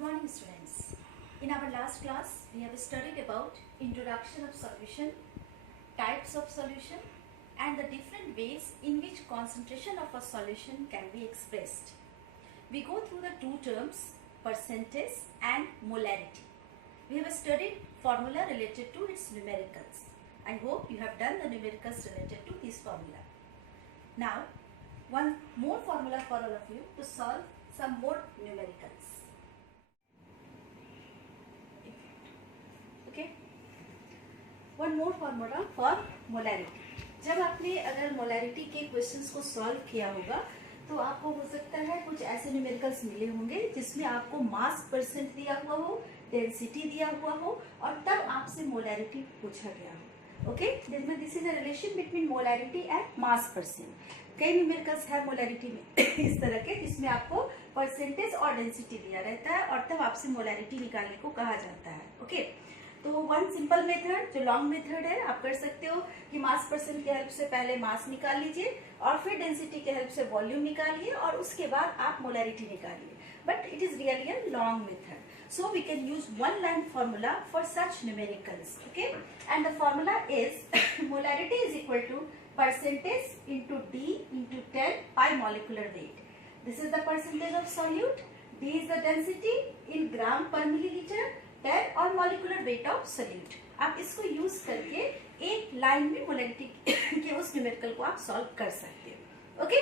Good morning, students. In our last class, we have studied about introduction of solution, types of solution, and the different ways in which concentration of a solution can be expressed. We go through the two terms, percentage and molarity. We have studied formula related to its numericals. I hope you have done the numericals related to this formula. Now, one more formula for all of you to solve some more numericals. Okay, one more formula for molarity. जब आपने अगर molarity के questions को solve किया होगा तो आपको हो सकता है कुछ ऐसे न्यूमेरिकल्स मिले होंगे जिसमें आपको मास परसेंट दिया हुआ हो, डेंसिटी दिया हुआ हो और तब आपसे मोलारिटी पूछा गया हो. Okay, this is a relation between molarity and mass percent. कई न्यूमेरिकल्स है मोलारिटी में इस तरह के जिसमें आपको परसेंटेज और डेंसिटी दिया रहता है और तब आपसे मोलारिटी निकालने को कहा जाता है. ओके, तो वन सिंपल मेथड जो लॉन्ग मेथड है आप कर सकते हो कि मास परसेंट के हेल्प से पहले मास निकाल लीजिए और फिर डेंसिटी के हेल्प से वॉल्यूम निकालिए और उसके बाद आप मोलारिटी निकालिए. But it is really a long method. So we can use one line formula for such numericals. Okay, and the formula is molarity is equal to percentage into D into 10 by molecular weight. This is the percentage of solute. D is the density in gram per milliliter. 10 और molecular weight of solute. आप इसको use करके एक line में molarity के उस numerical को आप सॉल्व कर सकते हो. ओके,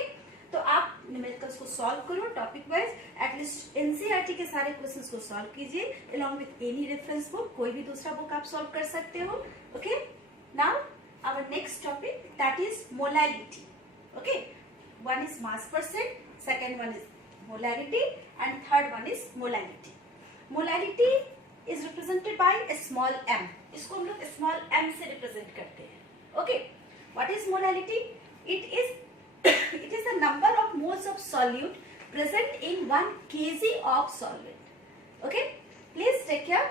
तो आप न्यूमेरिकल्स को सॉल्व करो टॉपिक वाइज. एटलीस्ट एनसीईआरटी के सारे क्वेश्चंस को सॉल्व कीजिए along with any reference book. कोई भी दूसरा बुक आप सॉल्व कर सकते हो. Okay, now our next topic that is molarity. Okay, one is mass percent, second one is molarity and third one is molarity. Molarity is represented by a small m. इसको हम लोग small m से represent करते हैं. Okay, what is molarity? It is the number of moles of solute present in 1 kg of solvent. Okay, please take care.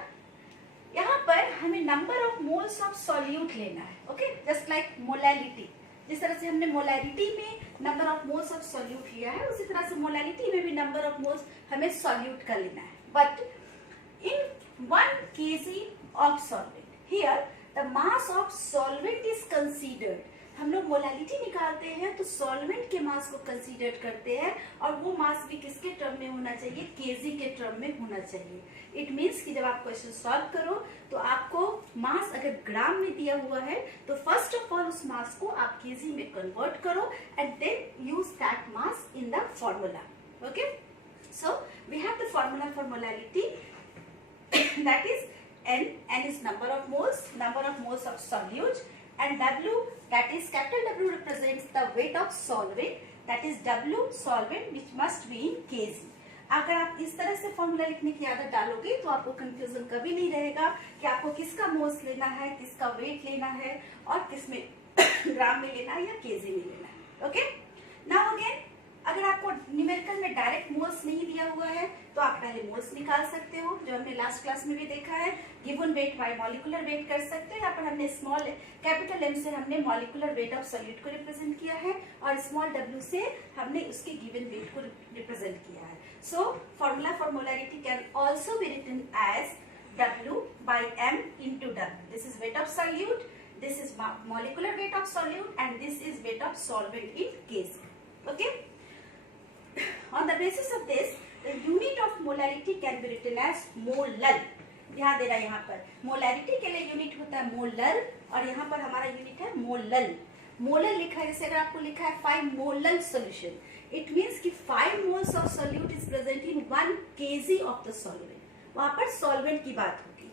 यहाँ पर हमें number of moles of solute लेना है. Okay, just like molarity. जिस तरह से हमने molarity में number of moles of solute लिया है उसी तरह से molarity में भी number of moles हमें solute का लेना है. But in 1 kg of solvent, here the mass of solvent is considered. हम लोग मोलारिटी निकालते हैं तो सॉल्वेंट के मास को कंसीडर करते हैं और वो मास भी किसके टर्म में होना चाहिए? केजी के टर्म में होना चाहिए. इट मीन्स कि जब आप क्वेश्चन सॉल्व करो तो आपको मास अगर ग्राम में दिया हुआ है तो फर्स्ट ऑफ ऑल उस मास को आप केजी में कन्वर्ट करो and then use that mass in the formula. Okay, so we have the formula for molarity that is n is number of moles of solute, and W, that is capital W, represents the weight of solvent, that is W solvent which must be in kg. अगर आप इस तरह से formula लिखने की आदत डालोगे तो आपको कंफ्यूजन कभी नहीं रहेगा कि आपको किसका मोल्स लेना है, किसका वेट लेना है और किसमें ग्राम में लेना है या केजी में लेना है. ओके, नाउ अगेन अगर आपको न्यूमेरिकल में डायरेक्ट मोल्स नहीं दिया हुआ है तो आप पहले मोल्स निकाल सकते हो जो हमने लास्ट क्लास में भी देखा है. Given weight by molecular wait कर सकते हो. यहाँ पर हमने स्मॉल कैपिटल एम से हमने मॉलिक्यूलर वेट ऑफ सॉल्यूट को रिप्रेजेंट किया है और स्मॉल डब्ल्यू से हमने उसके गिवन वेट को रिप्रेजेंट किया है. So formula for molarity can also be written as W by M into W. This is weight of solute, this is molecular weight of solute and this is weight of solvent in kg. Okay. On the basis of this, the unit of molarity can be written as molar. ध्यान देना, यहाँ पर molarity के लिए unit होता है molar और यहाँ पर हमारा यूनिट है मोलल. मोलर लिखा है जैसे अगर आपको लिखा है 5 मोलल सॉल्यूशन, इट मींस कि 5 moles of solute is present in 1 kg of the solvent. वहां पर सॉल्वेंट की बात होगी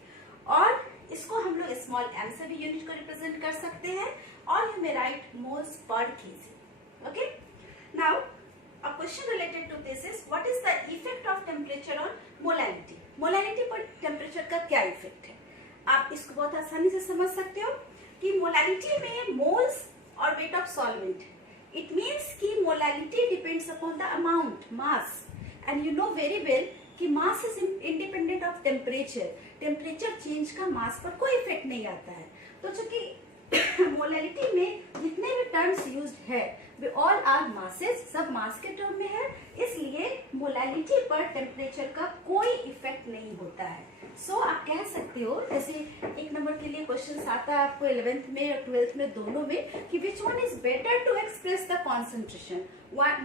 और इसको हम लोग स्मॉल m से भी यूनिट को रिप्रेजेंट कर सकते हैं और you may right moles per kg. Okay, now a question related to this is what is the effect of temperature on molarity? Molarity पर टेम्परेचर का क्या इफेक्ट है? आप इसको बहुत आसानी से समझ सकते हो कि मोलारिटी में मोल्स और weight of solvent. It means कि molarity depends upon the amount mass and you know very well कि mass is independent of temperature. Temperature change का मास पर कोई इफेक्ट नहीं आता है. तो चूंकि मोलारिटी में जितने भी टर्म्स यूज्ड है वे ऑल आर मासेस, सब मास के टर्म में है, इसलिए मोलारिटी पर टेम्परेचर का कोई इफेक्ट होता है। सो आप कह सकते हो, जैसे एक नंबर के लिए क्वेश्चन आता है आपको 11th में और 12th में दोनों में, कि which one is better to express the concentration,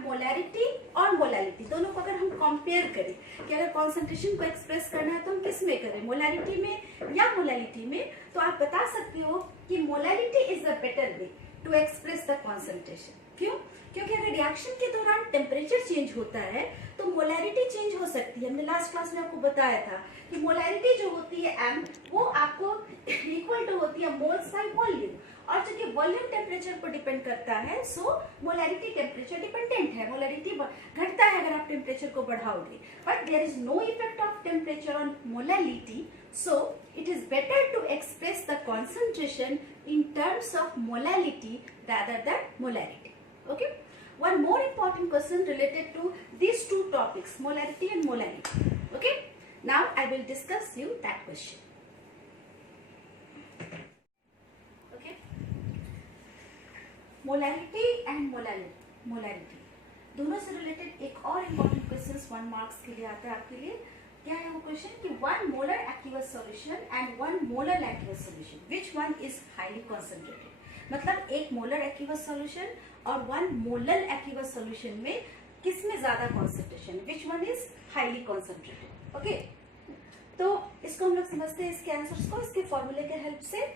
molarity और मोलैलिटी, दोनों को अगर हम कंपेयर करें कि अगर कॉन्सेंट्रेशन को एक्सप्रेस करना है तो हम किस में करें, मोलैरिटी में या मोलैलिटी में, तो आप बता सकते हो कि molality is the better way to express the concentration. क्यों? क्योंकि अगर रिएक्शन के दौरान टेम्परेचर चेंज होता है तो मोलैरिटी चेंज हो सकती है। हमने लास्ट क्लास में आपको बताया था कि मोलैरिटी जो होती है M, वो आपको इक्वल टू होती है मोल्स बाय वॉल्यूम, और चूंकि वॉल्यूम टेम्परेचर पर डिपेंड करता है, सो मोलैरिटी टेम्परेचर डिपेंडेंट है। मोलैरिटी घटता है अगर आप टेम्परेचर को बढ़ाओगे, but there is no effect of temperature on molality, so it is better to express the concentration in terms of molality rather than molarity. Okay, one more important question related to these two topics, molarity and molality. Okay, now I will discuss you that question. Okay, molarity and molarity दोनों से related एक और important question 1 marks के लिए आता है आपके लिए। क्या है वो क्वेश्चन कि 1 molar aqueous solution and 1 molar aqueous solution, which one is highly concentrated, मतलब 1 मोलर एक्वस सॉल्यूशन और 1 मोलर एक्वस सॉल्यूशन में किसमें ज्यादा concentration, which one is highly concentrated. Okay, तो इसको हम लोग समझते हैं इसके आंसर्स को इसके फॉर्मूले के हेल्प से।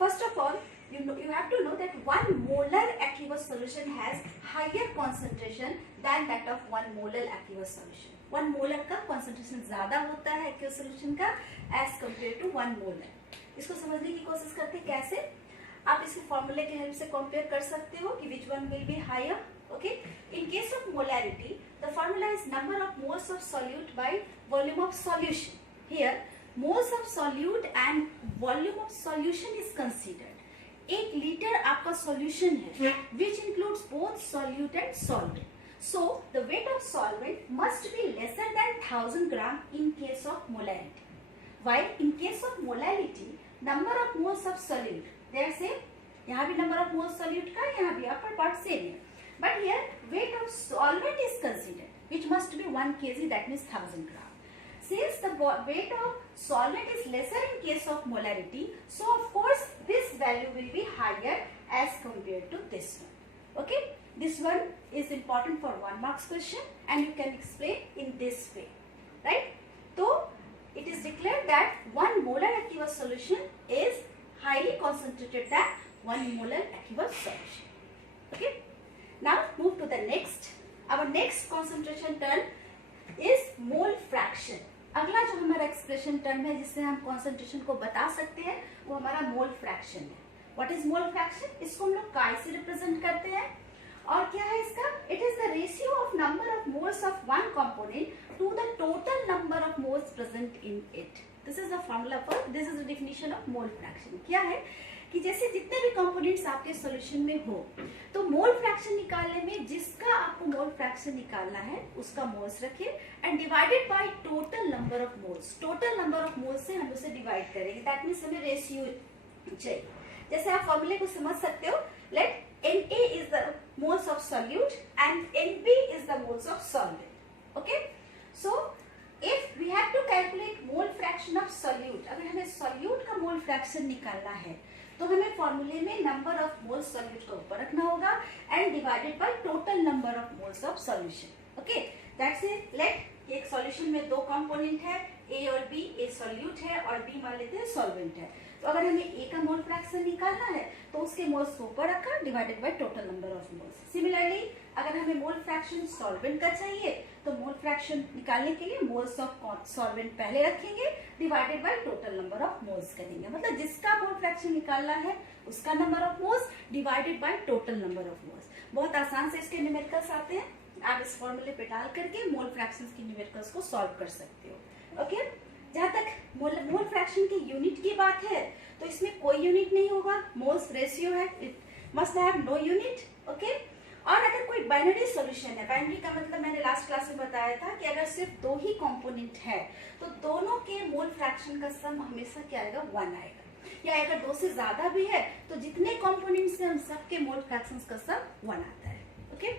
First of all you have to know that 1 molar aqueous solution has higher concentration than that of 1 molar aqueous solution. 1 molar का concentration ज्यादा होता है aqueous solution का as compared to 1 molar. इसको समझने की कोशिश करते हैं कैसे। आप इसके फॉर्मूले के हेल्प से कंपेयर कर सकते हो कि which one will be higher. Okay, in case of molarity the formula is number of moles of solute by volume of solution. Here moles of solute and volume of solution is considered. 1 litre आपका solution है which includes both solute and solvent. So the weight of solvent must be lesser than 1000 gram in case of molarity. While in case of molality, number of moles of solute, they are same. यहाँ भी number of moles solute का, यहाँ भी upper part same है. But here weight of solvent is considered, which must be 1 kg, that means 1000 gram. Since the weight of solvent is lesser in case of molarity, so of course this value will be higher as compared to this one. Okay, this one is important for 1 marks question and you can explain in this way, right? So it is declared that 1 molar aqueous solution is highly concentrated than 1 molar aqueous solution. Okay, now move to the next. Our next concentration term is mole fraction. अगला जो हमारा expression term है जिससे हम concentration को बता सकते हैं वो हमारा मोल फ्रैक्शन है। What is mole fraction? इसको हम लोग काय से रिप्रेजेंट करते हैं और क्या है इसका? It is the ratio of number of moles of one component to the total number of moles present in it. This is the formula for, this is the definition of mole fraction. क्या है कि जैसे जितने भी components आपके solution में हो तो मोल फ्रैक्शन निकालने में जिसका आपको मोल फ्रैक्शन निकालना है उसका मोल्स रखिए and divided by total number of moles. Total number of moles से हम उसे डिवाइड करेंगे, दैट मींस हमें रेशियो चाहिए। जैसे आप फॉर्मूले को समझ सकते हो, let Na is the moles of solute and Nb is the moles of solvent. Okay, so if we have to calculate mole fraction of solute, अगर हमें सॉल्यूट का मोल फ्रैक्शन निकालना है तो हमें फॉर्मूले में नंबर ऑफ मोल्स सॉल्यूट को ऊपर रखना होगा and divided by total number of moles of solution. Okay, that's it. Let एक सॉल्यूशन में 2 कंपोनेंट है, ए और बी। ए सॉल्यूट है और बी मान लेते हैं सॉल्वेंट है। तो अगर हमें ए का मोल फ्रैक्शन निकालना है तो उसके मोल्स को ऊपर रखा divided by total number of moles. Similarly अगर हमें मोल फ्रैक्शन सॉल्वेंट का चाहिए तो मोल फ्रैक्शन निकालने के लिए मोल्स ऑफ सॉल्वेंट पहले रखेंगे divided by total number of moles करेंगे। मतलब जिसका मोल फ्रैक्शन निकालना है उसका number of moles divided by total number of moles. बहुत आसान से इसके न्यूमेरिकल्स आते हैं, आप इस फॉर्मूले पे डाल करके मोल फ्रैक्शंस की न्यूमेरिकल्स को सॉल्व कर सकते हो। ओके, जहां तक मोल फ्रैक्शन की यूनिट की बात है तो इसमें कोई यूनिट नहीं होगा, मोल्स रेशियो है, it must have no unit. Okay, और अगर कोई बाइनरी सॉल्यूशन है, बाइनरी का मतलब मैंने लास्ट क्लास में बताया था कि अगर सिर्फ 2 ही कंपोनेंट है तो दोनों के मोल फ्रैक्शन का सम हमेशा क्या आएगा? 1 आएगा। या अगर 2 से ज्यादा भी है तो जितने कंपोनेंट्स हैं उन सबके मोल फ्रैक्शंस का सम 1 आता है। Okay,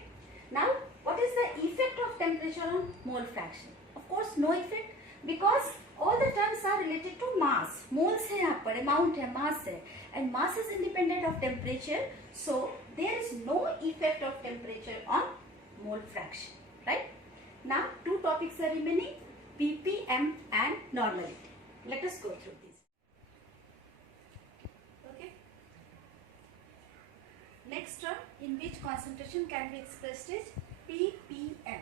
now what is the effect of temperature on mole fraction? Of course no effect, because all the terms are related to mass. Moles है यहाँ पर, amount है, mass है, and mass is independent of temperature, so there is no effect of temperature on mole fraction, right? Now two topics are remaining, ppm and normality. Let us go through these. Okay. Next term in which concentration can be expressed is ppm.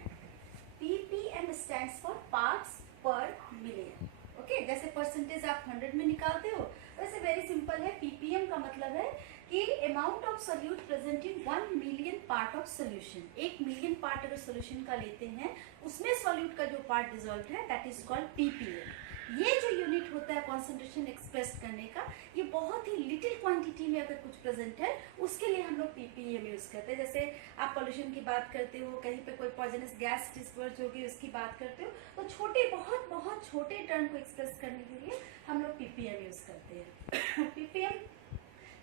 ppm stands for parts पर million. Okay, जैसे percentage आप 100 में निकालते हो, वैसे very simple है. Ppm का मतलब है कि amount of solute present in 1 million part of solution. 1 million part अगर सोल्यूशन का लेते हैं, उसमें सोल्यूट का जो पार्ट डिसॉल्व है दैट इज कॉल्ड पीपीएम. ये जो यूनिट होता है कॉन्सेंट्रेशन एक्सप्रेस करने का, ये बहुत ही लिटिल क्वांटिटी में अगर कुछ प्रेजेंट है उसके लिए हम लोग पीपीएम यूज करते हैं. जैसे आप पॉल्यूशन की बात करते हो, कहीं पे कोई पॉइजनस गैस डिस्पर्स होगी उसकी बात करते हो, तो छोटे बहुत बहुत छोटे टर्म को एक्सप्रेस करने के लिए हम लोग पीपीएम यूज करते हैं. PPM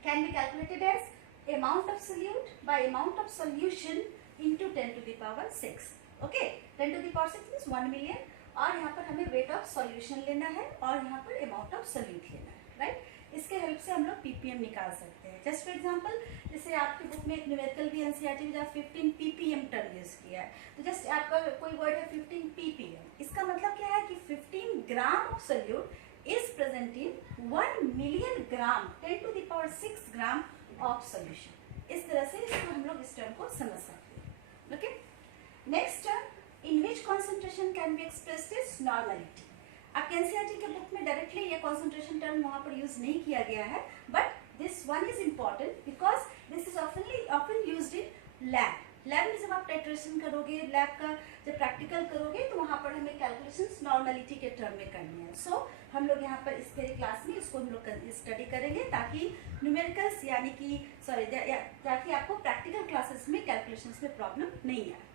can be calculated as amount of solute by amount of solution into 10 to the power 6. Okay, 10 to the power 6 means 1 million, और यहाँ पर हमें वेट ऑफ सॉल्यूशन लेना है और यहाँ पर अमाउंट ऑफ सोल्यूट लेना है, राइट? इसके हेल्प से हम लोग पीपीएम निकाल सकते हैं. जस्ट फॉर एग्जांपल, जैसे आपकी बुक में एक न्यूमेरिकल भी एनसीईआरटी में 15 पीपीएम टर्म यूज किया है, तो जस्ट आपका कोई वर्ड है 15 पीपीएम. इसका मतलब क्या है कि 15 gram of solute is present in 1 million gram 10 to the power 6 gram of solution. इस तरह से इसको हम लोग इस टर्म को समझ सकते हैं. Okay, next term in which concentration can be expressed is normality. अब एनसीईआरटी के बुक में डायरेक्टली ये concentration term वहाँ पर यूज नहीं किया गया है, but this one is important because this is often used in lab. Lab में जब आप टाइट्रेशन करोगे, लैब का जब प्रैक्टिकल करोगे, तो वहाँ पर हमें कैलकुलेशंस नॉर्मलिटी के टर्म में करनी है. सो हम लोग यहाँ पर इस तेरे क्लास में इसको हम लोग स्टडी करेंगे ताकि न्यूमेरिकल्स यानी कि ताकि आपको प्रैक्टिकल क्लासेस में कैलकुलेशंस में प्रॉब्लम नहीं आए.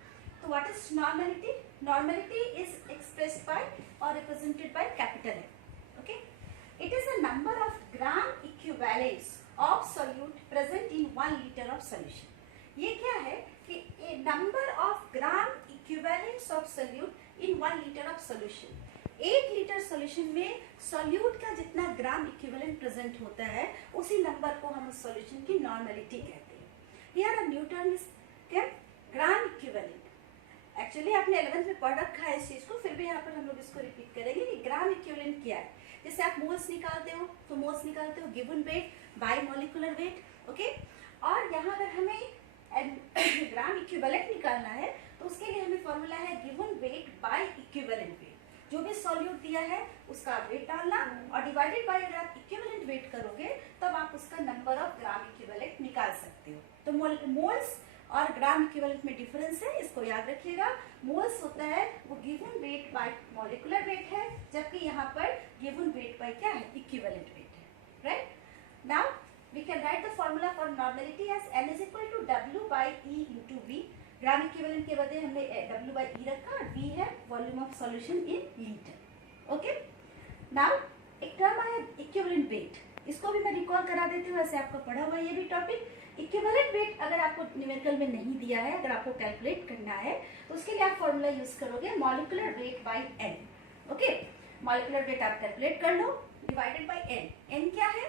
So what is normality? Normality is expressed by or represented by capital M. Okay? It is a number of gram equivalents of solute present in 1 liter of solution. ये क्या है कि a number of gram equivalents of solute in 1 liter of solution. 1 litre solution में solute का जितना gram equivalent present होता है, उसी नंबर को हम उस सोल्यूशन की नॉर्मलिटी कहते हैं. यार न्यू टर्म इज क्या? Gram equivalent. एक्चुअली आपने 11th में पढ़ रखा है इस चीज को, फिर भी यहाँ पर हम लोग इसको रिपीट करेंगे कि ग्राम इक्विवेलेंट क्या है. जैसे आप मोल्स निकालते हो, तो मोल्स निकालते हो given weight by molecular wait. Okay, और यहाँ अगर हमें ग्राम इक्विवेलेंट निकालना है, तो उसके लिए हमें फॉर्मूला है given weight by equivalent weight. जो भी सॉल्यूट दिया है उसका वेट डालना और डिवाइडेड बाय अगर आप इक्विवेलेंट वेट करोगे तब आप उसका नंबर ऑफ ग्राम इक्विवेलेंट निकाल सकते हो. तो मोल्स और ग्राम इक्विवेलेंट में डिफरेंस है, इसको याद रखिएगा. मोल्स होता है वो given weight by molecular weight है, जबकि यहाँ पर गिवन वेट बाय क्या है? इक्विवेलेंट वेट है, right? Now we can write the formula for normality as n is equal to W by E into V. Gram equivalent के बदले हमने W बाय E रखा और V है volume of solution in litre. Okay, now एक term है equivalent wait, इसको भी मैं रिकॉल करा देती हूँ, वैसे आपको पढ़ा हुआ है ये भी टॉपिक. इक्विवेलेंट वेट अगर आपको न्यूमेरिकल में नहीं दिया है, अगर आपको कैलकुलेट करना है, तो उसके लिए आप फॉर्मूला यूज करोगे molecular weight by n. Okay, molecular weight आप कैलकुलेट कर लो डिवाइडेड बाय n. n क्या है?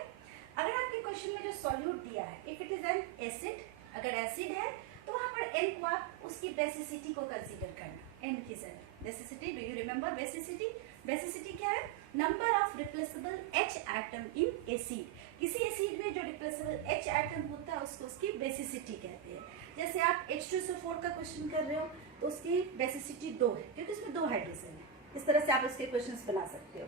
अगर आपके क्वेश्चन में जो सॉल्यूट दिया है, if it is an acid, अगर एसिड है तो वहां पर n को आप उसकी बेसिसिटी को कंसीडर करना. n की जगह basicity, do you remember basicity? Basicity क्या है? Number of replaceable H atom in acid. किसी एसिड में जो रिप्लेसेबल H एटम होता है उसको उसकी बेसिसिटी कहते हैं. जैसे आप H2SO4 का क्वेश्चन कर रहे हो तो उसकी बेसिसिटी 2 है, क्योंकि उसमें 2 हाइड्रोजन है. इस तरह से आप उसके क्वेश्चंस बना सकते हो.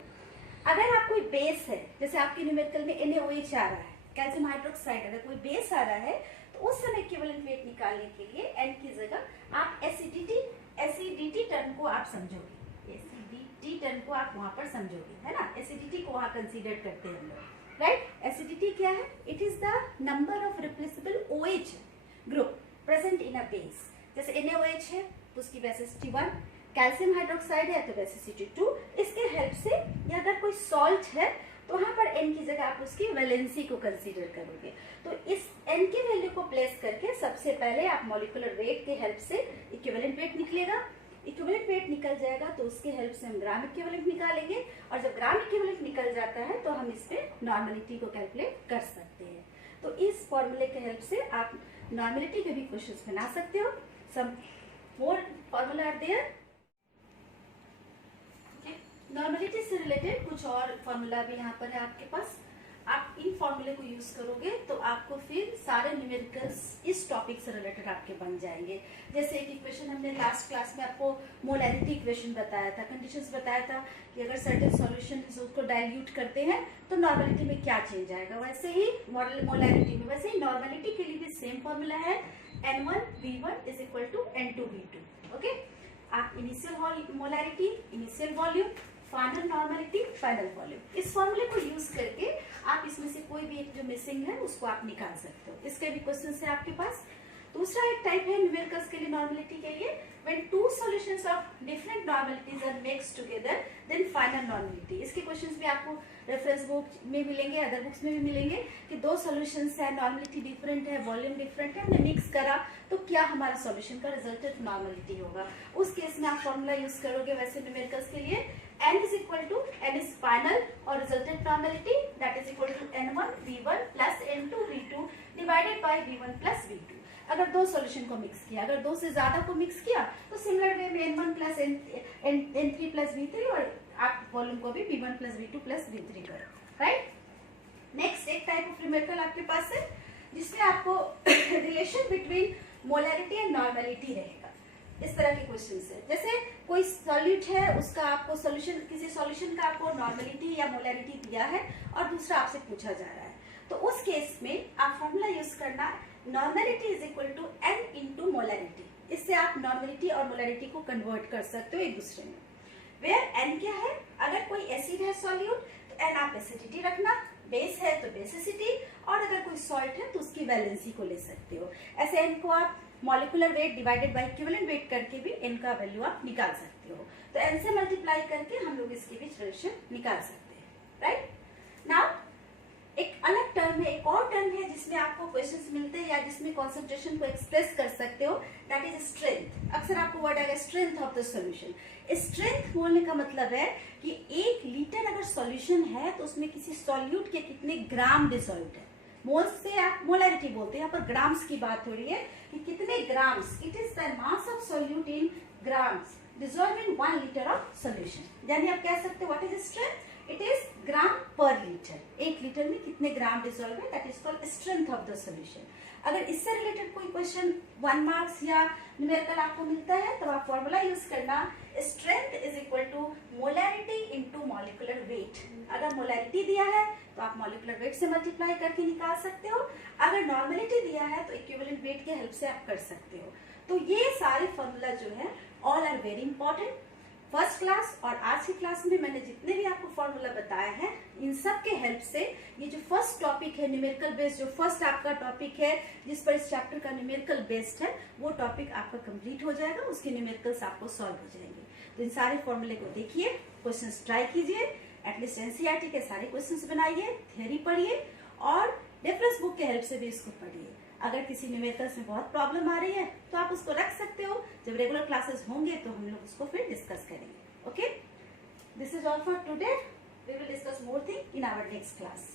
अगर आप कोई बेस है, जैसे आपके न्यूमेरिकल में NaOH आ रहा है, कैल्शियम हाइड्रोक्साइड, अगर कोई बेस आ रहा है, तो उस समय इक्विवेलेंट वेट निकालने के लिए n की जगह आप एसिडिटी टर्म को आप समझोगे. एसिडिटी टर्म को आप वहां पर समझोगे, है ना? एसिडिटी को वहां कंसीडर करते हैं हम लोग, राइट? एसिडिटी क्या है? It is the number of replaceable OH group present in a base. जैसे NaOH है तो उसकी बेसिसिटी 1, कैल्शियम हाइड्रोक्साइड है तो बेसिसिटी 2. इसके हेल्प से या अगर कोई सॉल्ट है तो वहां पर n की जगह आप उसकी वैलेंसी को कंसीडर करोगे. तो इस n की वैल्यू को प्लेस करके सबसे पहले आप मॉलिक्यूलर वेट के हेल्प से इक्विवेलेंट वेट निकलेगा. इक्विवेलेंट वेट निकल जाएगा तो उसके हेल्प से हम ग्राम इक्विवेलेंट निकालेंगे, और जब ग्राम इक्विवेलेंट निकल जाता है तो हम इस पे नॉर्मेलिटी को कैलकुलेट कर सकते हैं। तो इस फॉर्मूले के हेल्प से आप नॉर्मेलिटी के भी क्वेश्चंस बना सकते हो। सम मोर फॉर्मूला आर देयर। नॉर्मेलिटी से रिलेटेड कुछ और फॉर्मूला भी यहाँ पर है आपके पास। आप इन फॉर्मूले को यूज करोगे तो आपको फिर सारे न्यूमेरिकल्स इस टॉपिक से रिलेटेड आपके बन जाएंगे। जैसे एक इक्वेशन हमने लास्ट क्लास में आपको मोलैरिटी इक्वेशन बताया था, कंडीशंस बताया था कि अगर सर्टेन सॉल्यूशन उसको डाइल्यूट करते हैं तो नॉर्मेलिटी में क्या चेंज आएगा। वैसे ही मोलैरिटी में, वैसे ही नॉर्मेलिटी के लिए भी सेम फॉर्मूला है, N1V1 is equal to N2V2। Okay, आप initial molarity, initial volume, final normality, final volume, इस फॉर्मूले को यूज करके आप इसमें से कोई भी एक जो मिसिंग है उसको आप निकाल सकते हो। इसके भी क्वेश्चन है आपके पास। दूसरा एक टाइप है न्यूमेरिकल्स के लिए, नॉर्मेलिटी के लिए, when two solutions of different normalities are mixed together then final normality। इसके क्वेश्चंस भी आपको रेफरेंस बुक में मिलेंगे, अदर बुक्स में भी मिलेंगे कि दो सॉल्यूशंस है, नॉर्मेलिटी डिफरेंट है, वॉल्यूम डिफरेंट है, हमने मिक्स करा तो क्या हमारा सॉल्यूशन का रिजल्टेंट नॉर्मेलिटी होगा। उस केस में आप फॉर्मूला यूज करोगे वैसे न्यूमेरिकल्स के लिए, n is equal to n is final और resultant normality that is equal to n1v1 plus n2v2 divided by v1 plus v2। अगर दो सॉल्यूशन को मिक्स किया, अगर दो से ज्यादा को मिक्स किया तो सिमिलर वे में n1 plus n3 plus v3 और आप वॉल्यूम को भी v1 plus v2 plus v3 करो, राइट। नेक्स्ट एक टाइप ऑफ न्यूमेरिकल आपके पास है जिसमें आपको relation between molarity and normality रहेगा। इस तरह के क्वेश्चन है, जैसे कोई सॉल्यूट है, उसका आपको सॉल्यूशन, किसी सॉल्यूशन का आपको नॉर्मेलिटी या मोलैरिटी दिया है और दूसरा आपसे पूछा जा रहा है, तो उस केस में आप फॉर्मूला यूज करना normality is equal to n into molarity. इससे आप नॉर्मेलिटी और मोलैरिटी को कन्वर्ट कर सकते हो एक दूसरे में। वेयर n क्या है, अगर कोई एसिड है सॉल्यूट तो n आप एसिडिटी रखना, बेस है तो बेसिसिटी, और अगर कोई सॉल्ट है तो उसकी वैलेंसी को ले सकते हो। ऐसे n को आप molecular weight divided by equivalent weight करके भी n का वैल्यू आप निकाल सकते हो। तो n से मल्टीप्लाई करके हम लोग इसके बीच रिलेशन निकाल सकते हैं, राइट। नाउ एक अलग टर्म है, एक और टर्म है जिसमें आपको क्वेश्चंस मिलते हैं या जिसमें कंसंट्रेशन को एक्सप्रेस कर सकते हो, दैट इज स्ट्रेंथ। अक्सर आपको वर्ड आएगा strength of the solution. Strength बोलने का मतलब है कि 1 लीटर अगर सॉल्यूशन है तो उसमें किसी सॉल्यूट के कितने ग्राम डिसॉल्व्ड है। मोल्स से आप मोलैरिटी बोलते हैं, यहाँ पर ग्राम्स की बात हो रही है कि कितने grams, it is the mass of solute in grams dissolve in 1 litre of solution. यानी आप कह सकते हो what is strength, it is gram per litre. 1 litre में कितने ग्राम डिसॉल्व है, that is called strength of the solution. अगर इससे रिलेटेड कोई क्वेश्चन 1 मार्क्स या न्यूमेरिकल आपको मिलता है तो आप फॉर्मूला यूज करना strength is equal to molarity into molecular weight. अगर मोलैरिटी दिया है तो आप मॉलिक्यूलर वेट से मल्टीप्लाई करके निकाल सकते हो, अगर नॉर्मेलिटी दिया है तो इक्विवेलेंट वेट के हेल्प से आप कर सकते हो। तो ये सारे फॉर्मूला जो है all are very important. First class और आज की क्लास में मैंने जितने भी आपको फॉर्मूला बताया है, इन सब के हेल्प से ये जो फर्स्ट टॉपिक है न्यूमेरिकल बेस्ड, जो फर्स्ट आपका टॉपिक है जिस पर इस चैप्टर का न्यूमेरिकल बेस्ड है, वो टॉपिक आपका कंप्लीट हो जाएगा, उसके न्यूमेरिकल्स आपको सॉल्व हो जाएंगे। तो इन सारे फॉर्मूले को देखिए, क्वेश्चंस ट्राई कीजिए, एटलीस्ट एनसीईआरटी के सारे क्वेश्चंस बनाइए, थ्योरी पढ़िए और रेफरेंस बुक के हेल्प से भी इसको पढ़िए। अगर किसी न्यूमेरिकल्स में बहुत प्रॉब्लम आ रही है तो आप उसको रख सकते हो, जब रेगुलर क्लासेस होंगे तो हम लोग उसको फिर डिस्कस करेंगे। Okay, this is all for today, we will discuss more thing in our next class.